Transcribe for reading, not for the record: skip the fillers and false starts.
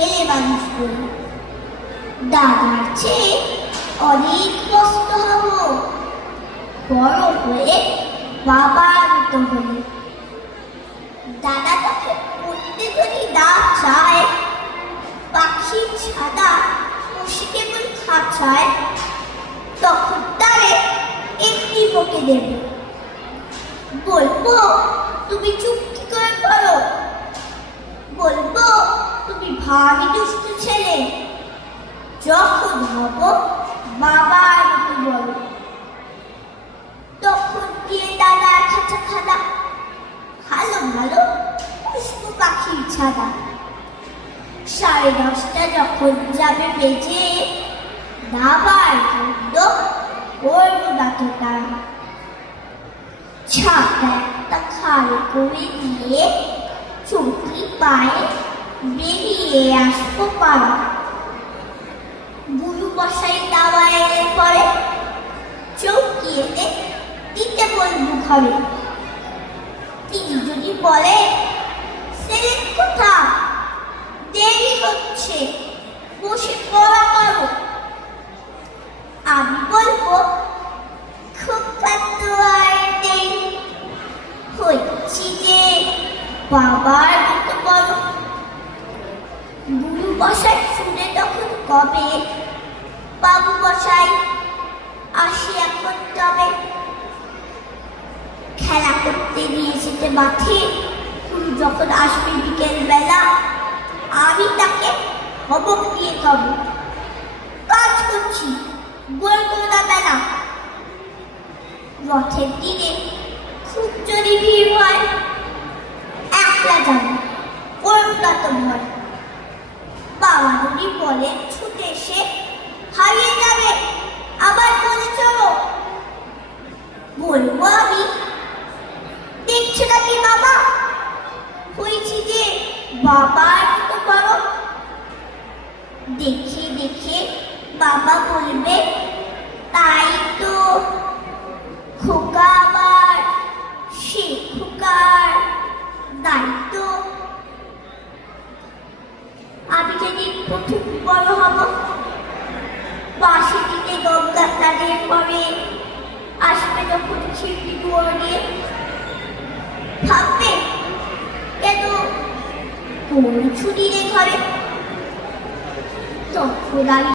ছেলে মানুষ করি, দাদার চেয়ে অনেক কষ্ট হব বড় হয়ে বাবার মতো হলে। দাদা তখন পড়তে যদি না চায়, পাখির ছাদা বসে কেবল খাঁচায়, তখন তারে একটি বকে দেবে, বলবো তুমি চুক্তি করে করো, বলবো তুমি ভারী দুষ্ট ছেলে, যখন হব বাবার মতো বলো। তখন গিয়ে দাদার খাঁচাখানা ভালো ভালো পুষ্প পাখির ছাদা। 10:30 যখন যাবে বেজে, দাবার বন্ধ করবো না তো তারা। ছাতা একটা খাড়ি করে দিয়ে চৌকি পায়ে বেরিয়ে আসবো পাড়া। গুরু মশাই দাওয়া এলে পরে চৌকি এনে দিতে বলবো ঘরে। তিনি যদি বলে ছেলে কোথা, দেরি হচ্ছে, বসে পড়া করো, আমি বলবো খুব কাঁদতে আর নেই, হচ্ছি যে বাবার মতো বড়। গুরু মশাই শুনে তখন কবে, বাবু মশাই আসি এখন তবে। খেলা করতে নিয়ে যেতে মাঠে গুরু যখন আসবে বিকেল বেলা, আমি তাকে হবক দিয়ে কব, কাজ করছি, বলবো না বেলা। রথের দিনে খুব যদি ভিড় হয়, একলা যাবো, করবো না তো ভয়। বাবা যদি বলে ছুটে এসে হারিয়ে যাবে, আবার বলে চলো, বলবো আমি দেখছো নাকি বাবা, হয়েছি যে বাবার মতো বড়। দেখে দেখে বাবা বলবে তাই তো, খোকা আবার সে খোকার দায়িত্ব। আমি যেদিন প্রথম বড় হব, পাশে দিকে গঙ্গা স্নানের পরে আসবে যখন ছিটি দুয়ারে, ভাববে কেন কোন ছুটি রে ঘরে, তখন আমি